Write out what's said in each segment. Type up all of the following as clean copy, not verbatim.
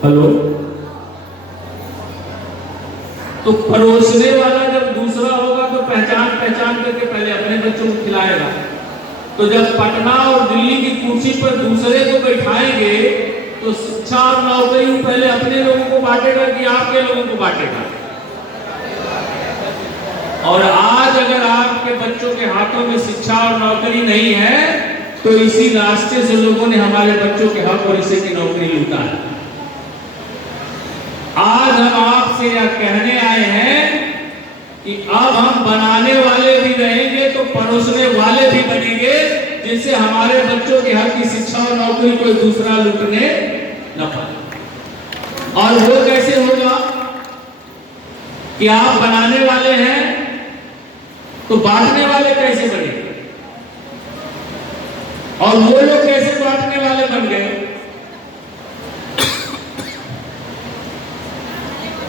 Hello. तो परोसने वाला जब दूसरा होगा तो पहचान पहचान करके पहले अपने बच्चों को खिलाएगा। तो जब पटना और दिल्ली की कुर्सी पर दूसरे को बैठाएंगे तो शिक्षा और नौकरी पहले अपने लोगों को बांटेगा कि आपके लोगों को बांटेगा। और आज अगर आपके बच्चों के हाथों में शिक्षा और नौकरी नहीं है तो इसी रास्ते से लोगों ने हमारे बच्चों के हक और इसे की नौकरी लूटा है। आज हम आपसे यह कहने आए हैं कि अब हम बनाने वाले भी रहेंगे तो परोसने वाले भी बनेंगे, जिससे हमारे बच्चों के हक की शिक्षा और नौकरी कोई दूसरा लूटने न पाए। और वो कैसे होगा कि आप बनाने वाले हैं तो बांटने वाले कैसे बने, और वो लोग कैसे बांटने वाले बन गए।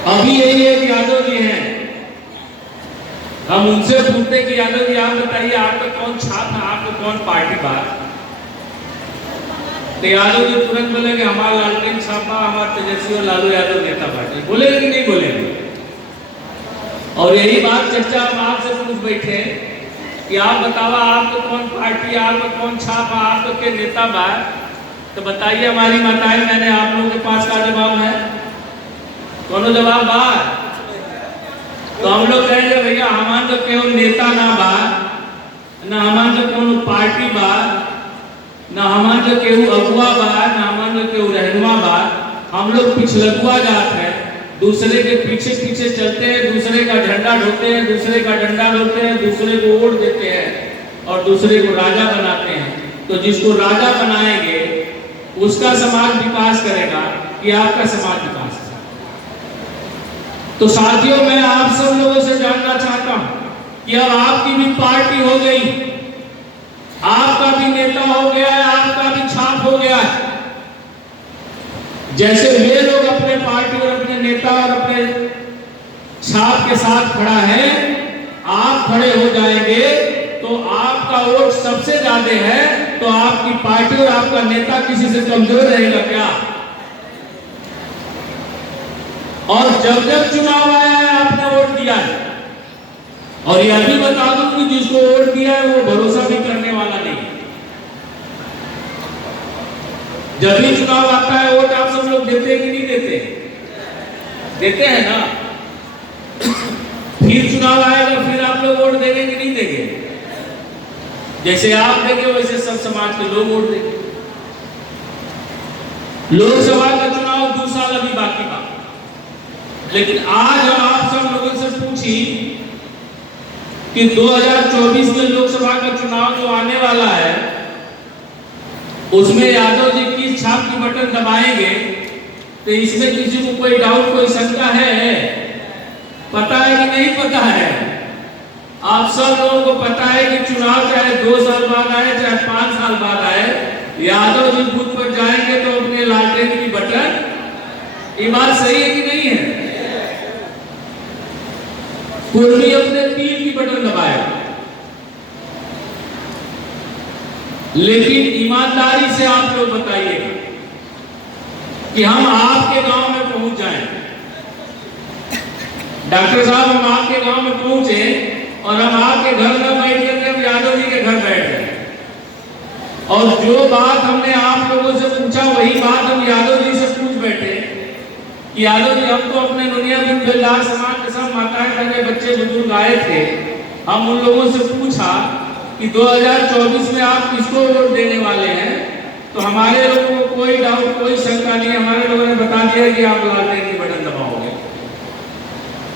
अभी यही एक यादव जी हैं, हम उनसे पूछते कि यादव जी आप बताइए आपका कौन छाप है, आपका कौन पार्टी बात। तो यादव जी तुरंत बोले कि हमारा लालटेन छापा, हमारा तेजस्वी और लालू यादव नेता पार्टी। बोलेंगे कि नहीं बोलेंगे। और यही बात चर्चा हम आपसे पूछ बैठे कि आप बतावा आपको कौन पार्टी, आपको कौन छापा, आपको के नेता बा। तो बताइए हमारी माताएं मैंने आप लोगों के पास का जवाब है, कौन जवाब बा। तो हम लोग कहेंगे भैया हमान तो केवल नेता ना बा, ना हमान तो कौन पार्टी बा, ना हमान तो केहू अगुआ बा, ना हमान तो केहू रहनुमा बा। हम लोग पिछलगुआ जात है, दूसरे के पीछे पीछे चलते हैं, दूसरे का झंडा ढोते हैं, दूसरे का डंडा ढोते हैं, दूसरे को वोट देते हैं और दूसरे को राजा बनाते हैं। तो जिसको राजा बनाएंगे उसका समाज विकास करेगा कि आपका समाज विकास करेगा। तो साथियों मैं आप सब लोगों से जानना चाहता हूं कि अब आपकी भी पार्टी हो गई, आपका भी नेता हो गया है, आपका भी छाप हो गया है। जैसे वे लोग अपने पार्टी और अपने नेता और अपने छाप के साथ खड़ा है, आप खड़े हो जाएंगे तो आपका वोट सबसे ज्यादा है तो आपकी पार्टी और आपका नेता किसी से कमजोर रहेगा क्या। और जब जब चुनाव आया है आपने वोट दिया है, और यह भी बता दूं कि जिसको वोट दिया है वो भरोसा भी करने वाला नहीं है। जब भी चुनाव आता है वोट आप सब लोग देते हैं कि नहीं देते, देते हैं ना। फिर चुनाव आएगा फिर आप लोग वोट देंगे कि नहीं देंगे। जैसे आप देंगे वैसे सब समाज के लोग वोट देंगे। लोकसभा का चुनाव 2 साल अभी बाकी था, लेकिन आज हम आप सब लोगों से पूछी कि 2024 में लोकसभा का चुनाव जो आने वाला है उसमें यादव जी किस छाप की बटन दबाएंगे, तो इसमें किसी को कोई डाउट कोई शंका है, पता है कि नहीं पता है। आप सब लोगों को पता है कि चुनाव चाहे 2 साल बाद आए चाहे 5 साल बाद आए, यादव जी बूथ पर जाएंगे तो अपने लालटेन की बटन, ये बात सही है कि नहीं है। कुर्मी अपने तीर की बटन दबाएगा, लेकिन ईमानदारी से आप लोग बताइएगा कि हम आपके गांव में पहुंच जाएं। डॉक्टर साहब हम आपके गांव में पहुंचे और हम आपके घर में बैठ करके हम यादव जी के घर बैठ गए, और जो बात हमने आप लोगों से पूछा वही बात हम यादव जी से पूछ बैठे कि यादव जी हम तो अपने दुनिया बिन बेलदार समाज के सब माताएं बहनें बच्चे बुजुर्ग आए थे, हम उन लोगों से पूछा कि 2024 में आप किसको वोट देने वाले हैं, तो हमारे लोगों को कोई डाउट कोई शंका नहीं, हमारे लोगों ने बता दिया कि आप लालटेन की बटन दबाओगे।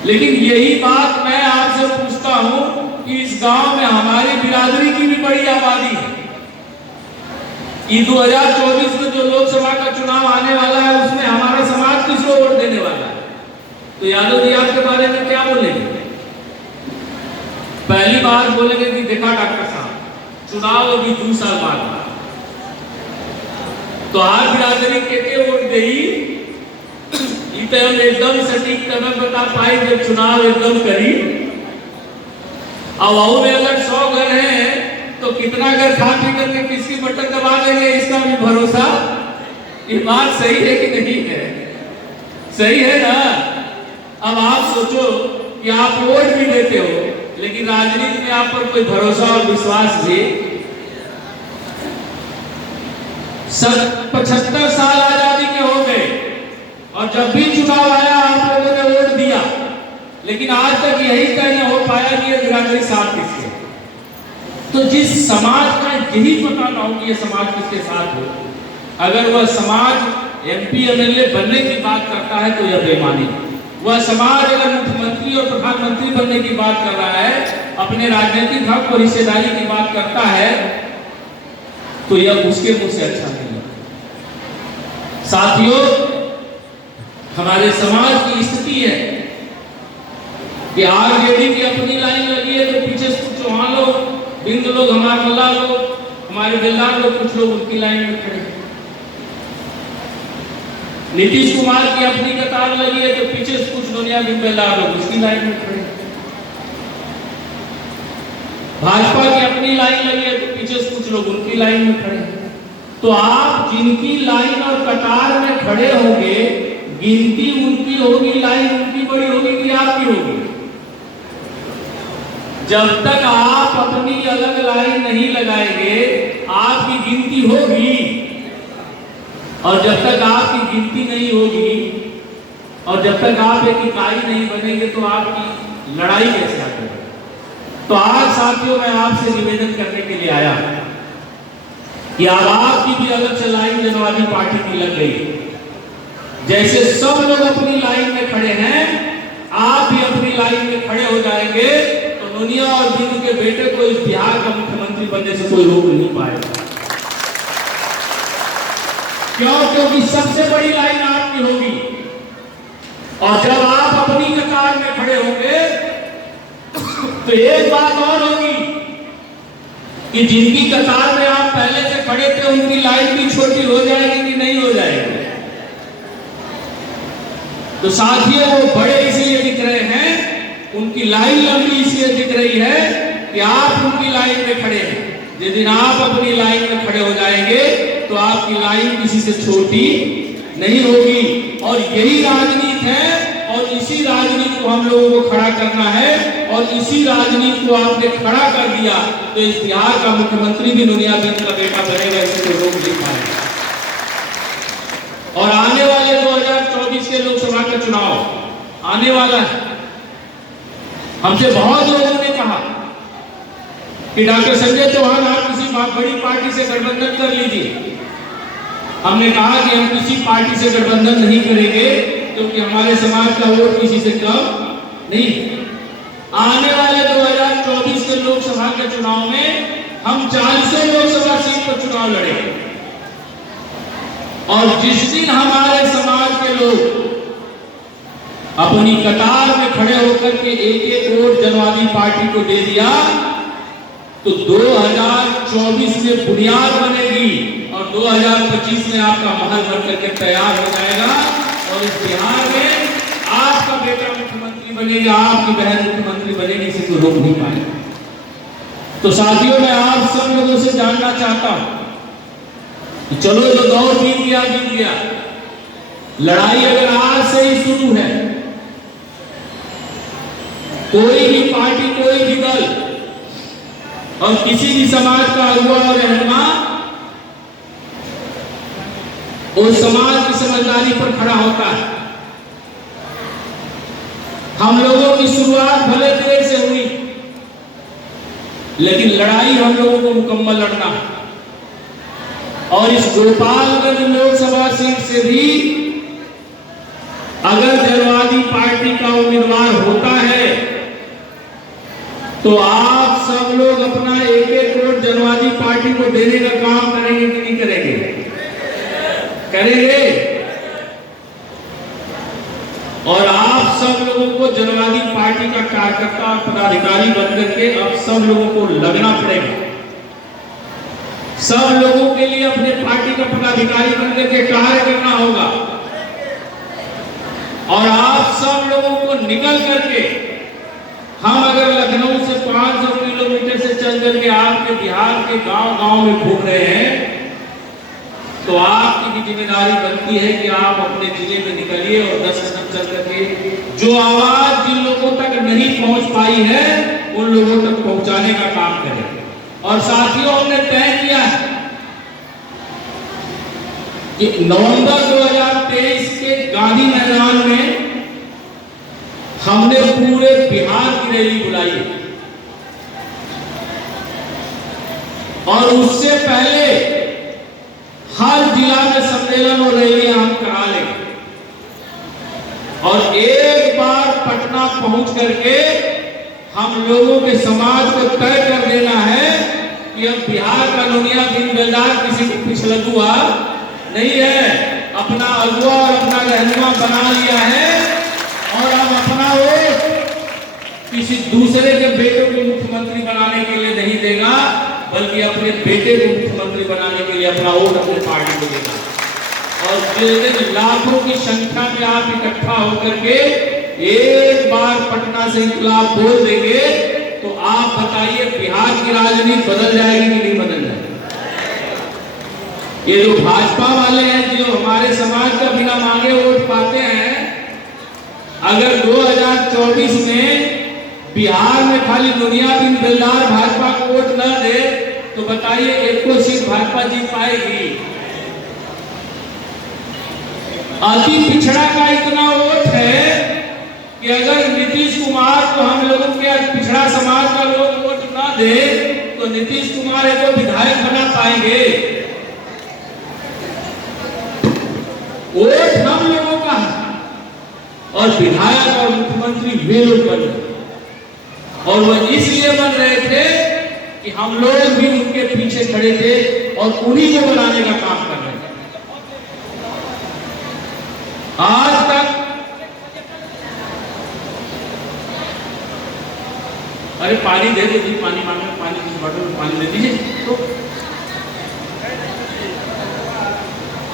लेकिन यही बात मैं आपसे पूछता हूं कि इस गांव में हमारी बिरादरी की भी बड़ी आबादी है। ये 2024 में जो लोकसभा का चुनाव आने वाला है उसमें हमारा समाज किसको वोट देने वाला है। तो यादव जी आपके बारे में क्या बोलेंगे। पहली बात बोलेंगे कि देखा डॉक्टर साहब चुनाव अभी 2 साल बाद, तो आज बिरादरी के वोट गई तो हम एकदम सटीक तब बता पाए जब चुनाव एकदम करीब। अब में अगर 100 घर हैं तो कितना घर खा पी करके किसकी बटन दबा देंगे इसका भी भरोसा, ये बात सही है कि नहीं है। सही है ना? अब आप सोचो कि आप वोट भी देते हो, लेकिन राजनीति में आप पर कोई भरोसा और विश्वास भी। 75 साल आजादी के हो गए और जब भी चुनाव आया आप लोगों ने वोट दिया, लेकिन आज तक यही तय नहीं हो पाया कि ये बिरादरी साथ किसके। तो जिस समाज का यही पता ना हो कि ये समाज किसके साथ हो, अगर वह समाज एमपी एमएलए बनने की बात करता है तो यह बेईमानी। वह समाज अगर मुख्यमंत्री और प्रधानमंत्री बनने की बात कर रहा है, अपने राजनीतिक हक और हिस्सेदारी की बात करता है, तो यह उसके मुंह से अच्छा नहीं है। साथियों, हमारे समाज की स्थिति है कि आरजेडी की अपनी लाइन लगी है तो पीछे कुछ चौहान लोग, बिंद लोग, हमारे मल्ला लोग, हमारे दिलदार लोग, कुछ लोग उनकी लाइन में खड़े। नीतीश कुमार की अपनी कतार लगी है तो पीछे कुछ दुनिया बिंदुदार लोग उसकी लाइन में खड़े। भाजपा की अपनी लाइन लगी है तो पीछे कुछ लोग उनकी लाइन में खड़े। तो आप जिनकी लाइन और कतार में खड़े होंगे, गिनती उनकी होगी, लाइन उनकी बड़ी होगी कि आपकी होगी? जब तक आप अपनी अलग लाइन नहीं लगाएंगे, आपकी गिनती होगी। और जब तक आपकी गिनती नहीं होगी और जब तक आप एक इकाई नहीं बनेंगे तो आपकी लड़ाई कैसे आगे? तो आज साथियों मैं आपसे निवेदन करने के लिए आया कि अब आपकी भी अलग से लाइन जनवादी पार्टी की लग गई। जैसे सब लोग अपनी लाइन में खड़े हैं, आप भी अपनी लाइन में खड़े हो जाएंगे तो नोनिया और बिंदु के बेटे को इस बिहार का मुख्यमंत्री बनने से कोई रोक नहीं पाएगा। क्यों? क्योंकि सबसे बड़ी लाइन आपकी होगी। और जब आप अपनी कतार में खड़े होंगे तो एक बात और होगी कि जिनकी कतार में आप पहले से खड़े थे उनकी लाइन भी छोटी हो जाएगी कि नहीं हो जाएगी? तो साथियों, वो बड़े इसलिए दिख रहे हैं, उनकी लाइन लंबी इसलिए दिख रही है कि आप उनकी लाइन में खड़े हैं। जिस दिन आप अपनी लाइन में खड़े हो जाएंगे तो आपकी लाइन किसी से छोटी नहीं होगी। और यही राजनीति है और इसी राजनीति को हम लोगों को खड़ा करना है। और इसी राजनीति को आपने खड़ा कर दिया तो इस बिहार का मुख्यमंत्री भी दुनिया बिंद का बेटा बनेगा, इसे कोई रोक नहीं पाएगा। और आने वाले 2024 के लोकसभा का चुनाव आने वाला है। हमसे बहुत लोगों ने कहा कि डॉक्टर संजय चौहान आप किसी बड़ी पार्टी से गठबंधन कर लीजिए। हमने कहा कि हम किसी पार्टी से गठबंधन नहीं करेंगे क्योंकि हमारे समाज का वोट किसी से कम नहीं। आने वाले 2024 के लोकसभा के चुनाव में हम 40 लोकसभा सीट पर चुनाव लड़ेंगे। और जिस दिन हमारे समाज के लोग अपनी कतार में खड़े होकर के एक वोट जनवादी पार्टी को दे दिया तो 2024 में बुनियाद बनेगी और 2025 में आपका महल बनकर के तैयार हो जाएगा। और इस बिहार में आपका बेटा मुख्यमंत्री बनेगा, आपकी बहन मुख्यमंत्री बनेगी, इसे कोई रोक नहीं पाएगा। तो साथियों, मैं आप सब लोगों से जानना चाहता हूं कि चलो जो दौर बीत गया। लड़ाई अगर आज से ही शुरू है, कोई भी पार्टी, कोई भी दल और किसी भी समाज का अगुवा और रहनुमा उस समाज की समझदारी पर खड़ा होता है। हम लोगों की शुरुआत भले देर से हुई, लेकिन लड़ाई हम लोगों को मुकम्मल लड़ना है। और इस गोपालगंज लोकसभा सीट से भी अगर जनवादी पार्टी का उम्मीदवार होता है तो आप सब लोग अपना एक वोट जनवादी पार्टी को देने का काम करेंगे कि नहीं करेंगे? करेंगे। और आप सब लोगों को जनवादी पार्टी का कार्यकर्ता और पदाधिकारी बनकर के अब सब लोगों को लगना पड़ेगा। सब लोगों के लिए अपने पार्टी का पदाधिकारी बनकर के कार्य करना होगा। और आप सब लोगों को निकल करके, हम अगर लखनऊ से 500 किलोमीटर से चल करके आपके बिहार के गांव-गांव में घूम रहे हैं तो आपकी भी जिम्मेदारी बनती है कि आप अपने जिले में निकलिए और 10 कदम चल करके जो आवाज जिन लोगों तक नहीं पहुंच पाई है उन लोगों तक पहुंचाने का काम करें। और साथियों, हमने तय किया है कि नवंबर 2023 के गांधी मैदान में हमने पूरे बिहार की रैली बुलाई है और उससे पहले हर जिला में सम्मेलन और रैलियां हम करा लेंगे और एक बार पटना पहुंच करके हम लोगों के समाज को तय कर देना है कि अब बिहार का नोनिया बिन बेलदार किसी को पिछलगुआ नहीं है, अपना अगुआ और अपना रहनुमा बना लिया है और अब अपना वोट किसी दूसरे के बेटों को मुख्यमंत्री बनाने के लिए नहीं देगा, बल्कि अपने बेटे को मुख्यमंत्री बनाने के लिए अपना वोट अपने पार्टी को देगा। और जिस दिन लाखों की संख्या में आप इकट्ठा होकर के एक बार पटना से इंकलाब बोल देंगे तो आप बताइए बिहार की राजनीति बदल जाएगी कि नहीं बदल जाएगी? ये जो भाजपा वाले हैं जो हमारे समाज का बिना मांगे वोट पाते हैं, अगर 2024 में बिहार में खाली दुनिया बिन बेलदार भाजपा को वोट न दे तो बताइए एक को सीट भाजपा जीत पाएगी? अति पिछड़ा का इतना वोट है कि अगर नीतीश कुमार को हम लोगों के पिछड़ा समाज का लोग वोट न दे तो नीतीश कुमार को विधायक बना पाएंगे? वोट हम लोगों का है और विधायक और मुख्यमंत्री वे लोग बन रहे और वह इसलिए बन रहे थे कि हम लोग भी उनके पीछे खड़े थे और उन्हीं को बनाने का काम कर रहे थे। आज तक अरे पानी दे दीजिए, पानी मांगे, पानी की बोतल में पानी दे दीजिए, तो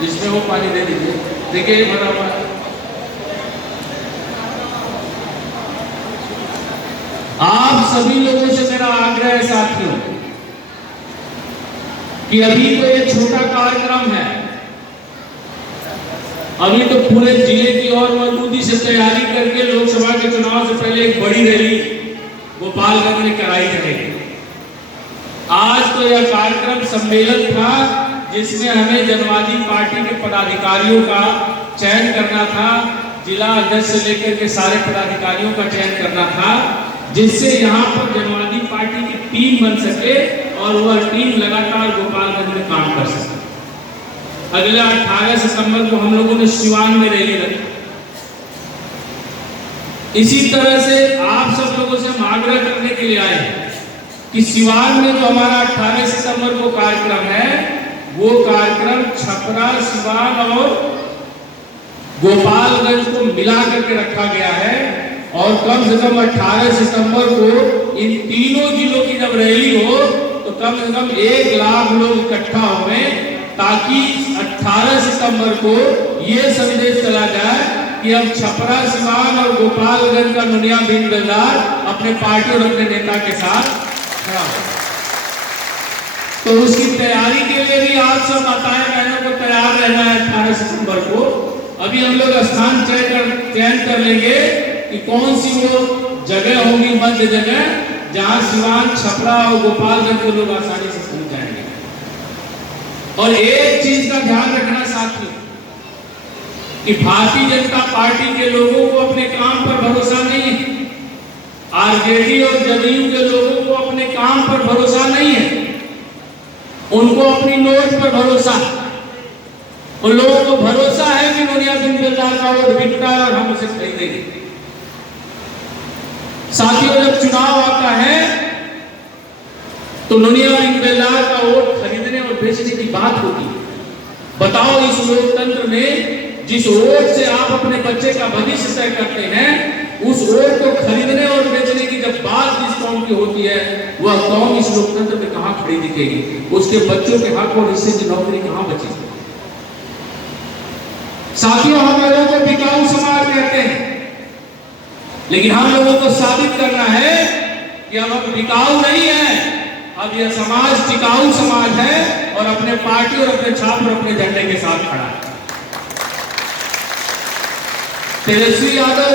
जिसमें वो पानी दे दीजिए। देखिए भरा हुआ है। आप सभी लोगों से मेरा आग्रह है साथियों कि अभी तो ये छोटा कार्यक्रम है, अभी तो पूरे जिले की और मजबूती से तैयारी करके लोकसभा के चुनाव से पहले एक बड़ी रैली गोपालगंज में कराई जाएगी। आज तो यह कार्यक्रम सम्मेलन था जिसमें हमें जनवादी पार्टी के पदाधिकारियों का चयन करना था, जिला अध्यक्ष से लेकर के सारे पदाधिकारियों का चयन करना था, जिससे यहाँ पर जनवादी पार्टी की टीम बन सके और वह टीम लगातार गोपालगंज में काम कर सके। अगले 18 सितंबर को हम लोगों ने सिवान में रैली रखी। इसी तरह से आप सब लोगों से हम आग्रह करने के लिए आए कि सिवान में जो हमारा 18 सितंबर को कार्यक्रम है वो कार्यक्रम छपरा, सिवान और गोपालगंज को मिला करके रखा गया है और कम से कम 18 सितंबर को इन तीनों जिलों की जब रैली हो तो कम से कम 1 लाख लोग इकट्ठा हुए ताकि 18 सितंबर को ये संदेश चला जाए कि अब छपरा, सिवान और गोपालगंज का नोनिया बिन बेलदार अपने पार्टी और अपने नेता के साथ खड़ा हो। तो उसकी तैयारी के लिए भी आप सब माताएं बहनों को तैयार रहना है। 18 सितंबर को अभी हम लोग स्थान चयन कर लेंगे कि कौन सी वो जगह होगी, मध्य जगह, जहां सिवान, छपरा और गोपालगंज के लोग आसानी से पहुंच जाएंगे। और एक चीज का ध्यान रखना साथियों कि भारतीय जनता पार्टी के लोगों को अपने काम पर भरोसा नहीं है, आरजेडी और जदयू के लोगों को अपने काम पर भरोसा नहीं है, उनको अपनी नोट पर भरोसा है। उन लोगों को भरोसा है कि नोनिया बिन बेलदार का वोट बिकता है और हम उसे खरीदेंगे। साथियों, जब चुनाव आता है तो नोनिया बिन बेलदार का वोट खरीदने और बेचने की बात होती है। बताओ, इस लोकतंत्र में जिस वोट से आप अपने बच्चे का भविष्य तय करते हैं, उस वोट को खरीदने और बेचने की जब बात जिस कौम की होती है, वह कौम इस लोकतंत्र में कहां खड़ी दिखेगी? उसके बच्चों के हक और हिस्से की नौकरी कहां बची? साथियों, हम लोगों को बिकाऊ समाज कहते हैं, लेकिन हम लोगों को साबित करना है कि अब हम बिकाऊ नहीं है, अब यह समाज टिकाऊ समाज है और अपने पार्टी और अपने छाप और अपने झंडे के साथ खड़ा है। तेजस्वी यादव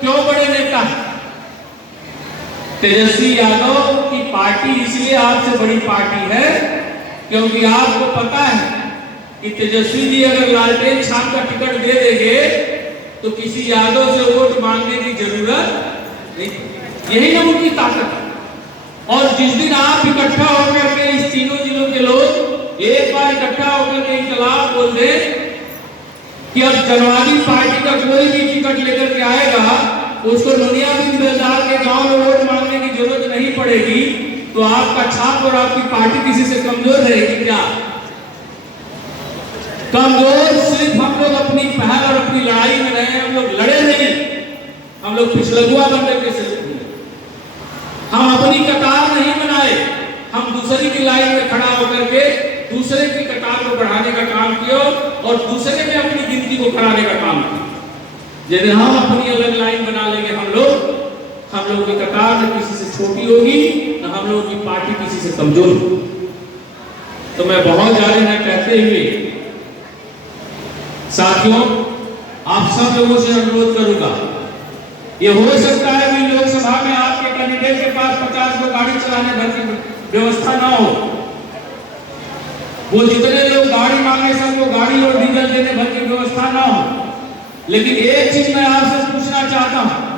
क्यों बड़े नेता है? तेजस्वी यादव की पार्टी इसलिए आपसे बड़ी पार्टी है क्योंकि आपको पता है कि तेजस्वी जी अगर लालटेन छाप का टिकट दे देंगे तो किसी यादव से वोट मांगने की जरूरत नहीं। यही ना उनकी ताकत है। और जिस दिन आप इकट्ठा होकर के इस तीनों जिलों के लोग एक बार इकट्ठा होकर के इनकलाब बोल दे कि अब जनवादी पार्टी का कोई भी टिकट लेकर के आएगा, उसको नुनिया बिन बेलदार के गांव में वोट मांगने की जरूरत नहीं पड़ेगी, तो आपका छाप और आपकी पार्टी किसी से कमजोर रहेगी क्या? कमजोर सिर्फ हम लोग अपनी पहल और अपनी लड़ाई में रहे। हम लोग लड़े नहीं, हम लोग पिछलगुआ बनने के सिर्फ हम अपनी कतार नहीं बनाए, हम दूसरे की लाइन में खड़ा होकर के दूसरे की कतार को बढ़ाने का काम किया और दूसरे में अपनी गिनती को कराने का काम किया। यदि हम अपनी अलग लाइन बना लेंगे हम लोगों की कतार न किसी से छोटी होगी, न हम लोगों की पार्टी किसी से कमजोर होगी। तो मैं बहुत ज्यादा न कहते हुए साथियों आप सब लोगों से अनुरोध करूंगा, ये हो सकता है कि लोकसभा में आपके कैंडिडेट के पास 50 को गाड़ी चलाने भर की व्यवस्था ना हो, वो जितने लोग गाड़ी मांगे सबको गाड़ी और डीजल देने भर की व्यवस्था ना हो, लेकिन एक चीज मैं आपसे पूछना चाहता हूं,